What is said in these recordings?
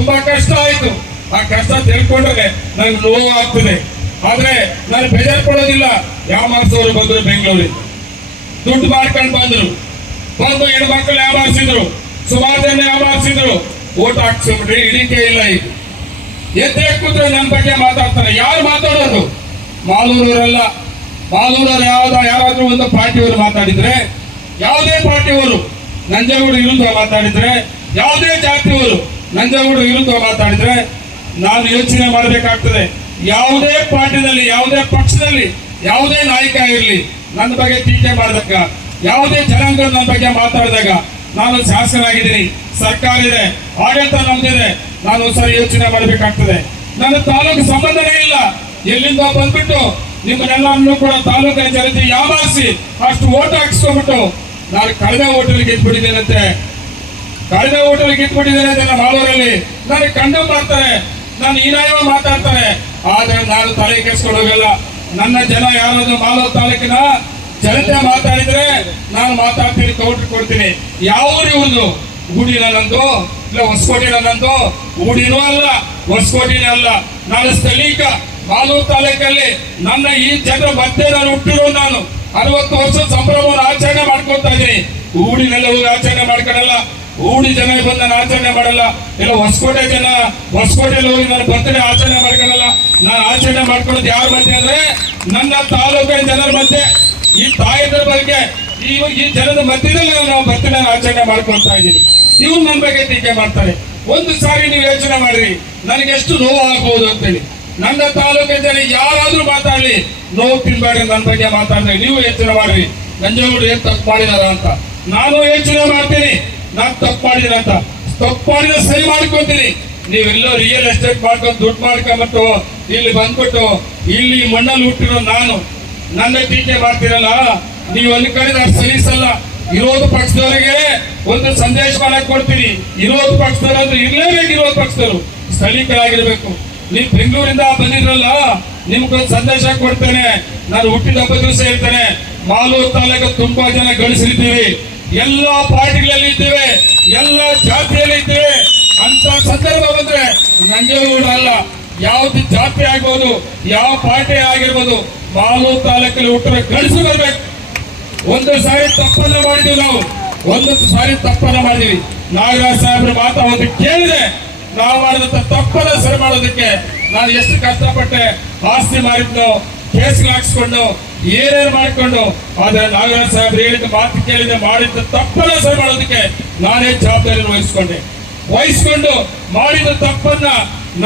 ತುಂಬಾ ಕಷ್ಟ ಆಯ್ತು. ಆ ಕಷ್ಟ ತಿಳ್ಕೊಂಡ್ರೆ ನನ್ಗೆ ನೋವು ಆಗ್ತದೆ. ಆದ್ರೆ ನಾನು ಬೇಜಾರು ಕೊಡೋದಿಲ್ಲ ಯಾವ ಮನಸ್ಸವರು ಬಂದ್ರು ಬೆಂಗಳೂರಿಗೆ. ದುಡ್ಡು ಮಾಡ್ಕೊಂಡು ಬಂದ್ರು. ಬಂದು ಹೆಣ್ಮಕ್ಳು ಯಾಮಾರಿಸಿದ್ರು ಸುಮಾರು ಜನ ಯಾಮಾರಿಸಿದ್ರು ಓಟ್ ಹಾಕ್ಸಿಬಿಟ್ರಿ ಇಳಿಕೆ ಇಲ್ಲ ಇದು ಎದ್ದೆ ಕೂತ್ರೆ ನನ್ನ ಬಗ್ಗೆ ಮಾತಾಡ್ತಾರೆ. ಯಾರು ಮಾತಾಡೋರು? ಮಾಲೂರವರೆಲ್ಲ. ಮಾಲೂರವ್ರು ಯಾವ್ದ ಯಾರಾದ್ರೂ ಒಂದು ಪಾರ್ಟಿಯವರು ಮಾತಾಡಿದ್ರೆ, ಯಾವುದೇ ಪಾರ್ಟಿಯವರು ನಂಜೇಗೌಡ ವಿರುದ್ಧ ಮಾತಾಡಿದ್ರೆ, ಯಾವುದೇ ಜಾತಿಯವರು ನಂಜೇಗೌಡ ವಿರುದ್ಧ ಮಾತಾಡಿದ್ರೆ ನಾನು ಯೋಚನೆ ಮಾಡಬೇಕಾಗ್ತದೆ. ಯಾವುದೇ ಪಾರ್ಟಿನಲ್ಲಿ, ಯಾವುದೇ ಪಕ್ಷದಲ್ಲಿ, ಯಾವುದೇ ನಾಯಕ ಇರಲಿ, ನನ್ನ ಬಗ್ಗೆ ಟೀಕೆ ಮಾಡಿದಾಗ, ಯಾವುದೇ ಜನಾಂಗ ನನ್ನ ಬಗ್ಗೆ ಮಾತಾಡಿದಾಗ ನಾನು ಶಾಸಕನಾಗಿದ್ದೀನಿ. ಸರ್ಕಾರ ಇದೆ, ಆಡಳಿತ ನಮ್ದಿದೆ, ನಾನು ಸರಿ ಯೋಚನೆ ಮಾಡಬೇಕಾಗ್ತದೆ. ನನ್ನ ತಾಲೂಕು ಸಂಬಂಧನೇ ಇಲ್ಲ. ಎಲ್ಲಿಂದ ಬಂದ್ಬಿಟ್ಟು ನಿಮ್ಮನ್ನೆಲ್ಲರನ್ನೂ ಕೂಡ ತಾಲೂಕಿನ ಜನತೆ ಯಾಮಾರಿಸಿ ಅಷ್ಟು ಓಟ್ ಹಾಕಿಸ್ಕೊಂಡ್ಬಿಟ್ಟು ನಾನು ಕಳೆದ ಓಟಲ್ಲಿ ಗೆದ್ಬಿಟ್ಟಿದ್ದೇನಂತೆ. ಕಳೆದ ಓಟಲ್ಲಿ ಗೆದ್ಬಿಟ್ಟಿದ್ದೇನೆ ಅಂತ ಮಾಡೋರಲ್ಲಿ ನನಗೆ ಕಂಡು ಮಾಡ್ತಾರೆ ನಾನು ಹೀನಾಯವ ಮಾತಾಡ್ತಾರೆ ಆದ್ರೆ ನಾನು ತಲೆ ಕೆಡಿಸಿಕೊಳ್ಳೋಗಲ್ಲ ನನ್ನ ಜನ ಯಾರಾದ್ರೂ ಮಾಲೂರು ತಾಲೂಕಿನ ಜನತೆ ಮಾತಾಡಿದ್ರೆ ನಾನು ಮಾತಾಡ್ತೀನಿ ಕೌಂಟ್ರ್ ಕೊಡ್ತೀನಿ. ಯಾವ ಒಂದು ಗೂಡಿನ ನಂದು, ಇಲ್ಲ ಹೊಸಕೋಟಿನ ನಂದು ಊಡಿನೂ ಅಲ್ಲ, ಹೊಸಕೋಟಿನ ಅಲ್ಲ. ನಾನು ಸ್ಥಳೀಕ, ಮಾಲೂರು ತಾಲೂಕಲ್ಲಿ ನನ್ನ ಈ ಜನರ ಮಧ್ಯೆ ನಾನು ಹುಟ್ಟಿರೋ ನಾನು. ಅರವತ್ತು ವರ್ಷ ಸಂಭ್ರಮವನ್ನು ಆಚರಣೆ ಮಾಡ್ಕೊತಾ ಇದ್ದೀನಿ. ಊರಿನೆಲ್ಲ ಹೋಗಿ ಆಚರಣೆ ಮಾಡ್ಕೊಳಲ್ಲ ಊಡಿ ಜನ ಬಂದು ನಾನು ಆಚರಣೆ ಮಾಡಲ್ಲ. ಇಲ್ಲ, ಹೊಸಕೋಟೆ ಜನ ಹೊಸಕೋಟೆಯಲ್ಲಿ ಹೋಗಿ ನಾನು ಬರ್ತಡೆ ಆಚರಣೆ ಮಾಡ್ಕೊಳ್ಳಲ್ಲ ನಾನು ಆಚರಣೆ ಮಾಡ್ಕೊಳ್ಳೋದು ಯಾರ ಮಧ್ಯೆ ಅಂದ್ರೆ ನನ್ನ ತಾಲೂಕಿನ ಜನರ ಮಧ್ಯೆ. ಈ ತಾಯಿದ್ರ ಬಗ್ಗೆ, ಈ ಈ ಜನರ ಮಧ್ಯದಲ್ಲಿ ನಾವು ಬರ್ತಡೆ ಆಚರಣೆ ಮಾಡ್ಕೊಳ್ತಾ ಇದ್ದೀನಿ. ನೀವು ನನ್ನ ಬಗ್ಗೆ ಟೀಕೆ ಮಾಡ್ತಾರೆ. ಒಂದು ಸಾರಿ ನೀವು ಯೋಚನೆ ಮಾಡಿರಿ, ನನಗೆ ಎಷ್ಟು ನೋವು ಆಗ್ಬೋದು ಅಂತೇಳಿ. ನನ್ನ ತಾಲೂಕಿನ ಜನ ಯಾರಾದ್ರೂ ಮಾತಾಡ್ಲಿ, ನೋವು ತಿನ್ಬೇಡಿ ನನ್ನ ಬಗ್ಗೆ ಮಾತಾಡ್ರಿ ನೀವು ಯೋಚನೆ ಮಾಡ್ರಿ. ನಂಜೇಗೌಡರು ಏನ್ ತಪ್ಪು ಮಾಡಿದಾರ ಅಂತ. ನಾನು ಯೋಚನೆ ಮಾಡ್ತೀನಿ. ನಾನು ತಪ್ಪು ಮಾಡಿದಿರ ಅಂತ. ತಪ್ಪು ಮಾಡಿದ್ರೆ ಸರಿ ಮಾಡ್ಕೊಂತೀನಿ. ನೀವೆಲ್ಲೋ ರಿಯಲ್ ಎಸ್ಟೇಟ್ ಮಾಡ್ಕೊಂಡು ದುಡ್ಡು ಮಾಡ್ಕೊಂಬಿಟ್ಟು ಇಲ್ಲಿ ಬಂದ್ಬಿಟ್ಟು ಇಲ್ಲಿ ಮಣ್ಣಲ್ಲಿ ಹುಟ್ಟಿರೋ ನಾನು, ನನ್ನ ಟೀಕೆ ಮಾಡ್ತಿರಲ್ಲ? ನೀವು ಅಲ್ಲಿ ಕಡೆದ ಸಲ್ಲಿಸಲ್ಲ ಇರೋದು ಪಕ್ಷದವರಿಗೆ ಒಂದು ಸಂದೇಶ ಮಾಡಕ್ ಕೊಡ್ತೀನಿ. ಇರೋದು ಪಕ್ಷದವರು ಅಂದ್ರೆ ಇರ್ಲೇಬೇಕು ವಿರೋಧ ಪಕ್ಷದವರು. ಸ್ಥಳೀಕರಾಗಿರ್ಬೇಕು. ನೀವು ಬೆಂಗಳೂರಿಂದ ಬಂದಿದ್ರಲ್ಲ, ನಿಮ್ಗೊಂದು ಸಂದೇಶ ಕೊಡ್ತೇನೆ. ನಾನು ಹುಟ್ಟಿದ ಹಬ್ಬ ದಿವಸ ಹೇಳ್ತೇನೆ. ಮಾಲೂರು ತಾಲೂಕು ತುಂಬಾ ಜನ ಗಳಿಸಿದ್ದೀವಿ ಎಲ್ಲಾ ಪಾರ್ಟಿಗಳಲ್ಲಿ ಇದ್ದೇವೆ, ಎಲ್ಲ ಜಾತಿಯಲ್ಲಿ ಇದ್ದೇವೆ. ಅಂತ ಸಂದರ್ಭ ಬಂದ್ರೆ ನಂಜೇಗೌಡ ಅಲ್ಲ. ಯಾವ್ದು ಜಾತಿ ಆಗ್ಬೋದು, ಯಾವ ಪಾರ್ಟಿ ಆಗಿರ್ಬೋದು ಮಾಲೂರು ತಾಲೂಕಲ್ಲಿ ಹುಟ್ಟರೆ ಕಳಿಸಿ ಬರ್ಬೇಕು. ಒಂದು ಸಾರಿ ತಪ್ಪನ್ನ ಮಾಡಿದ್ವಿ ನಾವು. ಒಂದು ಸಾರಿ ತಪ್ಪನ್ನ ಮಾಡಿದ್ವಿ. ನಾಗರಾಜ್ ಸಾಹೇಬ್ರ ಮಾತಾ ಒಂದು ಕೇಳಿದೆ. ನಾವು ಮಾಡಿದಂತ ತಪ್ಪನ್ನ ಸರಿ ಮಾಡೋದಕ್ಕೆ ನಾನು ಎಷ್ಟು ಕಷ್ಟಪಟ್ಟೆ, ಆಸ್ತಿ ಮಾರಿದ್ನೋ, ಕೇಸ್ಗಳು ಹಾಕ್ಸ್ಕೊಂಡು ಏನೇನು ಮಾಡಿಕೊಂಡು, ಆದರೆ ನಾಗರಾಜ್ ಸಾಹೇಬ್ರು ಹೇಳಿದ ಮಾತು ಕೇಳಿದ ಮಾಡಿದ ತಪ್ಪನ್ನ ಸರಿ ಮಾಡೋದಕ್ಕೆ ನಾನೇ ಜವಾಬ್ದಾರಿ ವಹಿಸ್ಕೊಂಡೆ. ವಹಿಸ್ಕೊಂಡು ಮಾಡಿದ ತಪ್ಪನ್ನ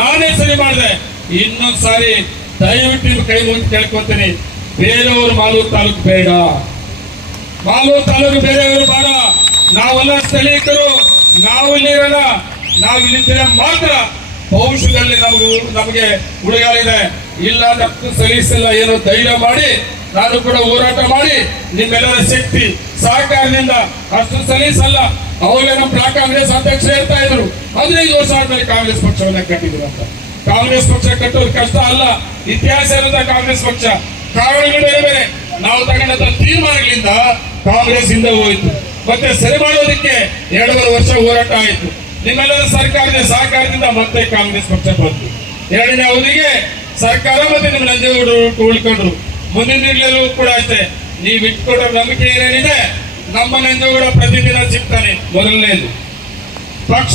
ನಾನೇ ಸರಿ ಮಾಡಿದೆ. ಇನ್ನೊಂದು ಸಾರಿ ದಯವಿಟ್ಟು ನಿಮ್ಮ ಕೈ ಮುಗಿದು ಕೇಳ್ಕೊತೀನಿ. ಬೇರೆಯವರು ಮಾಲೂರು ತಾಲೂಕು ಬೇಡ. ಮಾಲೂರು ತಾಲೂಕು ಬೇರೆಯವರು ಬೇಡ. ನಾವೆಲ್ಲ ಸ್ಥಳೀಯರು. ನಾವು ಇಲ್ಲಿರೋಣ ನಾವು ಇಲ್ಲಿದ್ದರೆ ಮಾತ್ರ ಭವಿಷ್ಯದಲ್ಲಿ ನಮಗೆ ನಮಗೆ ಉಳಿಗಾಲಿದೆ ಇಲ್ಲ ನಕ್ಕು ಸಲ್ಲಿಸಿಲ್ಲ ಏನೋ ಧೈರ್ಯ ಮಾಡಿ ನಾನು ಕೂಡ ಹೋರಾಟ ಮಾಡಿ ನಿಮ್ಮೆಲ್ಲರ ಶಕ್ತಿ ಸಹಕಾರದಿಂದ ಅಷ್ಟು ಸಲೀಸಲ್ಲ. ಅವಾಗಲೇ ನಮ್ಮ ಬ್ಲಾಕ್ ಕಾಂಗ್ರೆಸ್ ಅಧ್ಯಕ್ಷ ಹೇಳ್ತಾ ಇದ್ರು. ಹದಿನೈದು ವರ್ಷ ಆದ್ಮೇಲೆ ಕಾಂಗ್ರೆಸ್ ಪಕ್ಷವನ್ನ ಕಟ್ಟಿದ್ರು ಅಂತ. ಕಾಂಗ್ರೆಸ್ ಪಕ್ಷ ಕಟ್ಟೋದು ಕಷ್ಟ ಅಲ್ಲ. ಇತಿಹಾಸ ಇರುವಂತಹ ಕಾಂಗ್ರೆಸ್ ಪಕ್ಷ. ಕಾರಣಗಳು ಬೇರೆ ಬೇರೆ. ನಾವು ತಗೊಂಡಂತ ತೀರ್ಮಾನಗಳಿಂದ ಕಾಂಗ್ರೆಸ್ ಇಂದ ಹೋಯಿತು. ಮತ್ತೆ ಸರಿ ಮಾಡೋದಕ್ಕೆ ಎರಡೂವರೆ ವರ್ಷ ಹೋರಾಟ ಆಯಿತು. ನಿಮ್ಮೆಲ್ಲರ ಸರ್ಕಾರದ ಸಹಕಾರದಿಂದ ಮತ್ತೆ ಕಾಂಗ್ರೆಸ್ ಪಕ್ಷ ಬಂತು. ಎರಡನೇ ಅವಧಿಗೆ ಸರ್ಕಾರ ಮತ್ತೆ ನಿಮ್ಮ ನಂಜೇಗೌಡರು ಉಳ್ಕೊಂಡ್ರು. ಮುಂದಿನ ದಿನಗಳಲ್ಲೂ ಕೂಡ ಅಷ್ಟೇ ನೀವು ಇಟ್ಕೊಡೋ ನಂಬಿಕೆ ಏನೇನಿದೆ ನಮ್ಮ ಕೂಡ ಪ್ರತಿದಿನ ಸಿಗ್ತಾನೆ ಮೊದಲನೇದು ಪಕ್ಷ